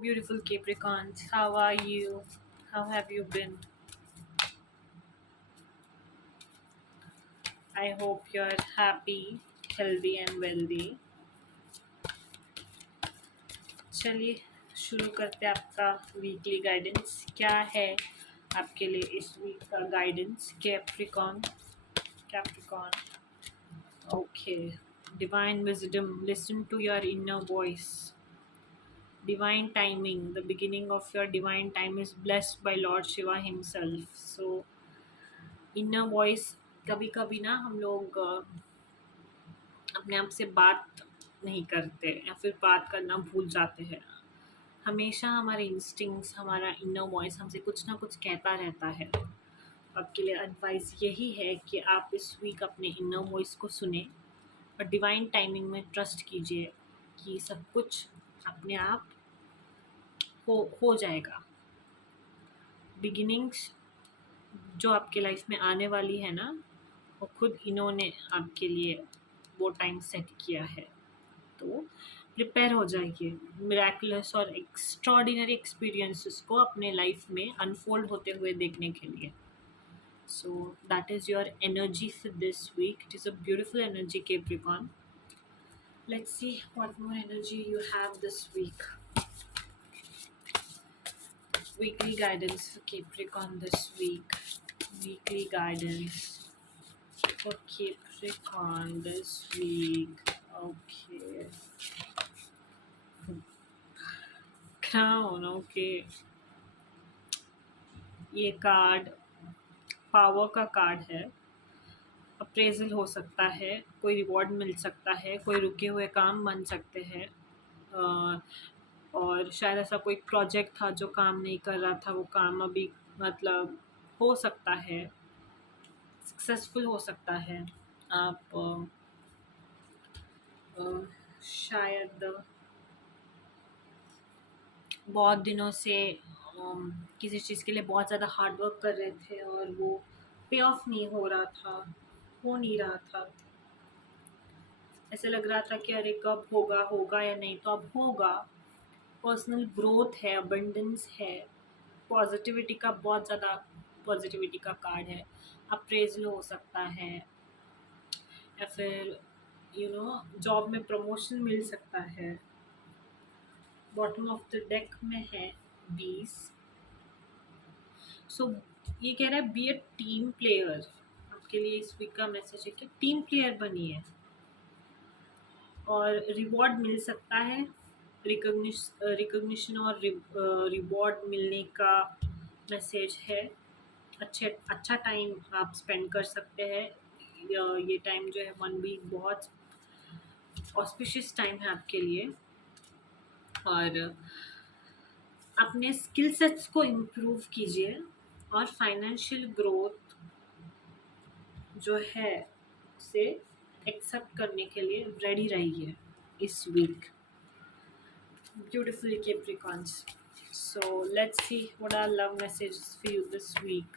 Beautiful Capricorns, how are you? How have you been? I hope you're happy, healthy, and wealthy. चलिए शुरू करते हैं आपका weekly guidance. क्या है आपके लिए इस वीक का guidance? Capricorn, Capricorn, okay. Divine wisdom, listen to your inner voice. Divine timing, the beginning of your divine time is blessed by Lord Shiva himself. So inner voice, कभी कभी ना हम लोग अपने आप से बात नहीं करते या फिर बात करना भूल जाते हैं। हमेशा हमारे इंस्टिंक्ट्स, हमारा इनर वॉइस हमसे कुछ ना कुछ कहता रहता है। आपके लिए एडवाइस यही है कि आप इस वीक अपने इनर वॉइस को सुने और डिवाइन टाइमिंग में ट्रस्ट कीजिए कि सब कुछ अपने आप हो जाएगा। बिगिनिंग्स जो आपके लाइफ में आने वाली है ना, वो खुद इन्होंने आपके लिए वो टाइम सेट किया है। तो प्रिपेयर हो जाइए मिराकुलस और एक्स्ट्रॉर्डिनरी एक्सपीरियंसेस को अपने लाइफ में अनफोल्ड होते हुए देखने के लिए। So that is your energy for this week. It is a beautiful energy, Capricorn. Let's see what more energy you have this week. Weekly guidance for Capricorn this week. Weekly guidance for Capricorn this week. Okay. Crown, okay. ये card power का card है। Appraisal हो सकता है, कोई reward मिल सकता है, कोई रुके हुए काम बन सकते हैं, और शायद ऐसा कोई प्रोजेक्ट था जो काम नहीं कर रहा था, वो काम अभी मतलब हो सकता है, सक्सेसफुल हो सकता है। आप शायद बहुत दिनों से किसी चीज़ के लिए बहुत ज़्यादा हार्ड वर्क कर रहे थे और वो पे ऑफ नहीं हो रहा था, हो नहीं रहा था। ऐसे लग रहा था कि अरे कब होगा, होगा या नहीं, तो अब होगा। पर्सनल ग्रोथ है, अबंडेंस है, पॉजिटिविटी का बहुत ज़्यादा पॉजिटिविटी का कार्ड है। अप्रेजल हो सकता है या फिर जॉब में प्रमोशन मिल सकता है। बॉटम ऑफ द डेक में है 20। सो ये कह रहा है बी अ टीम प्लेयर। आपके लिए इस वीक का मैसेज है कि टीम प्लेयर बनिए और रिवॉर्ड मिल सकता है। रिकग्निशन और रिवॉर्ड मिलने का मैसेज है। अच्छा टाइम आप स्पेंड कर सकते हैं। ये टाइम जो है 1 वीक बहुत ऑस्पिशियस टाइम है आपके लिए। और अपने स्किल सेट्स को इम्प्रूव कीजिए और फाइनेंशियल ग्रोथ जो है उसे एक्सेप्ट करने के लिए रेडी रहिए इस week. Beautiful Capricorns. So let's see what are love messages for you this week.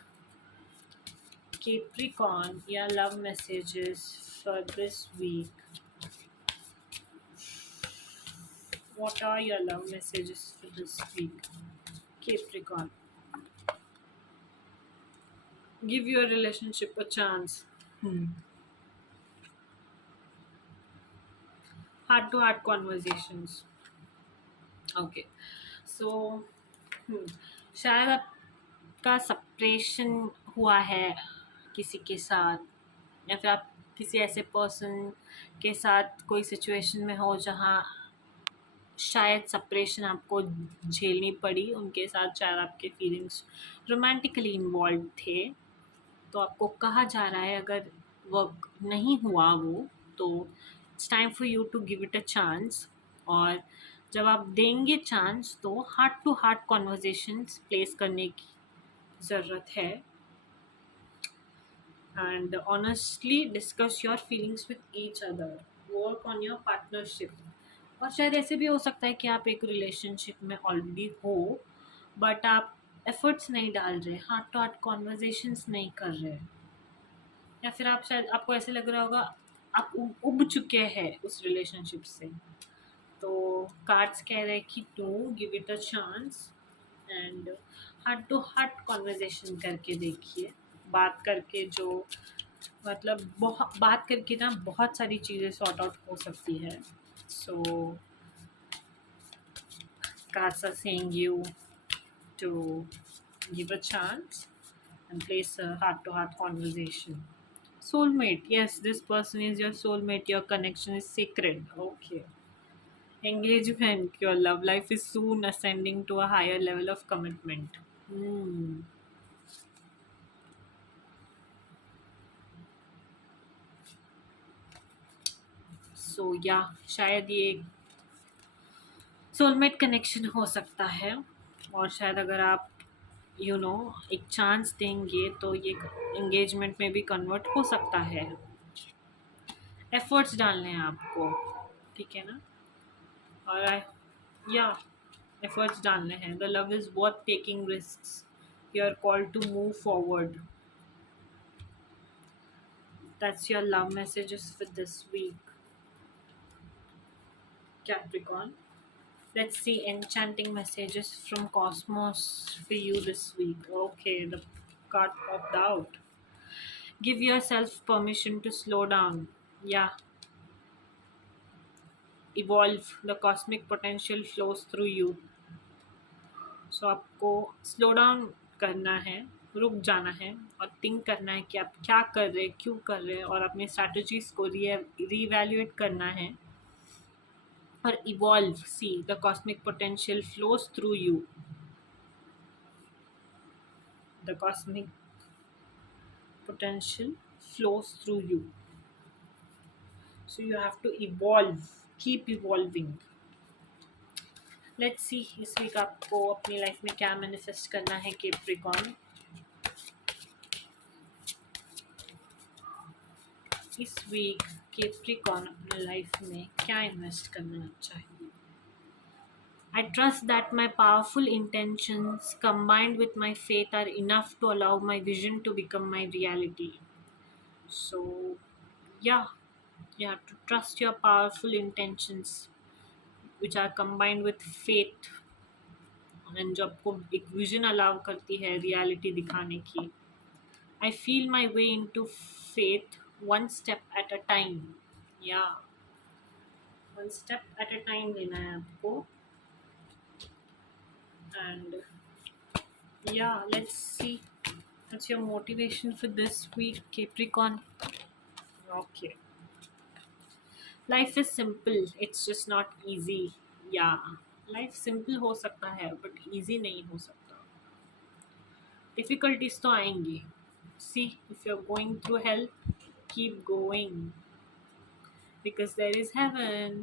Capricorn, your love messages for this week. What are your love messages for this week, Capricorn? Give your relationship a chance. Heart to heart conversations. Okay. So शायद आपका separation हुआ है किसी के साथ, या फिर आप किसी ऐसे पर्सन के साथ कोई सिचुएशन में हो जहाँ शायद सेपरेशन आपको झेलनी पड़ी। उनके साथ शायद आपके फीलिंग्स रोमांटिकली इन्वॉल्व थे, तो आपको कहा जा रहा है अगर वर्क नहीं हुआ वो, तो it's time for you to give it a chance. और जब आप देंगे चांस तो heart to heart conversations place करने की ज़रूरत है and honestly discuss your feelings with each other. Work on your partnership. और शायद ऐसे भी हो सकता है कि आप एक रिलेशनशिप में ऑलरेडी हो बट आप एफर्ट्स नहीं डाल रहे, हार्ट टू हार्ट कॉन्वर्जेशंस नहीं कर रहे, या फिर आपको ऐसे लग रहा होगा आप उब चुके हैं उस रिलेशनशिप से। तो कार्ड्स कह रहे हैं कि no, give it a chance and heart to heart conversation करके देखिए। बात करके जो मतलब बहुत बात करके ना बहुत सारी चीज़ें सॉर्ट आउट हो सकती है। So cards are saying you to give a chance and place a heart to heart conversation. Soulmate, yes, this person is your soulmate, your connection is sacred. Okay. Engagement, your love life is soon ascending to a higher level of commitment. Hmm. So yeah, शायद ये soulmate connection हो सकता है और शायद अगर आप एक चांस देंगे तो ये एंगेजमेंट में भी कन्वर्ट हो सकता है। एफर्ट्स डालने हैं आपको, ठीक है ना। और या एफर्ट्स डालने हैं। The love is worth taking risks, you are called to move forward. That's your love messages for this week, Capricorn. Let's see enchanting messages from Cosmos for you this week. Okay, the card popped out. Give yourself permission to slow down. Yeah. Evolve. The cosmic potential flows through you. सो आपको slow down करना है, रुक जाना है और think करना है कि आप क्या कर रहे हैं, क्यों कर रहे हैं, और अपनी स्ट्रैटेजीज को रीवैल्यूएट करना है और evolve. See the cosmic potential flows through you, the cosmic potential flows through you, so you have to evolve, keep evolving. Let's see इस वीक आपको अपनी लाइफ में क्या मैनिफेस्ट करना है कैप्रिकॉर्न। इस वीक कैप्रिकॉर्न अपने लाइफ में क्या इन्वेस्ट करना चाहिए। I trust that my powerful intentions combined with my faith are enough to allow my vision to become my reality. So, yeah, you have to trust your powerful intentions which are combined with faith and जो आपको एक vision allow करती है reality दिखाने की। I feel my way into faith one step at a time. Yeah, one step at a time लेना है आपको। And yeah, let's see what's your motivation for this week, Capricorn. Okay. Life is simple, it's just not easy. Yeah, life simple हो सकता है but easy नहीं हो सकता। Difficulties तो आएंगी। See, if you're going through hell, keep going because there is heaven.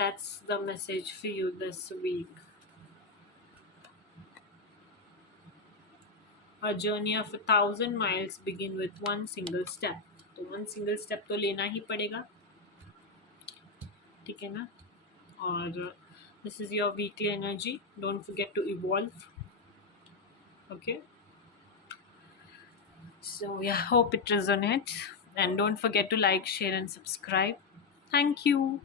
That's the message for you this week. A journey of 1,000 miles begin with one single step. तो one single step तो लेना ही पड़ेगा, ठीक है ना। और this is your weekly energy. Don't forget to evolve. Okay. So yeah, hope it resonates. And don't forget to like, share, and subscribe. Thank you.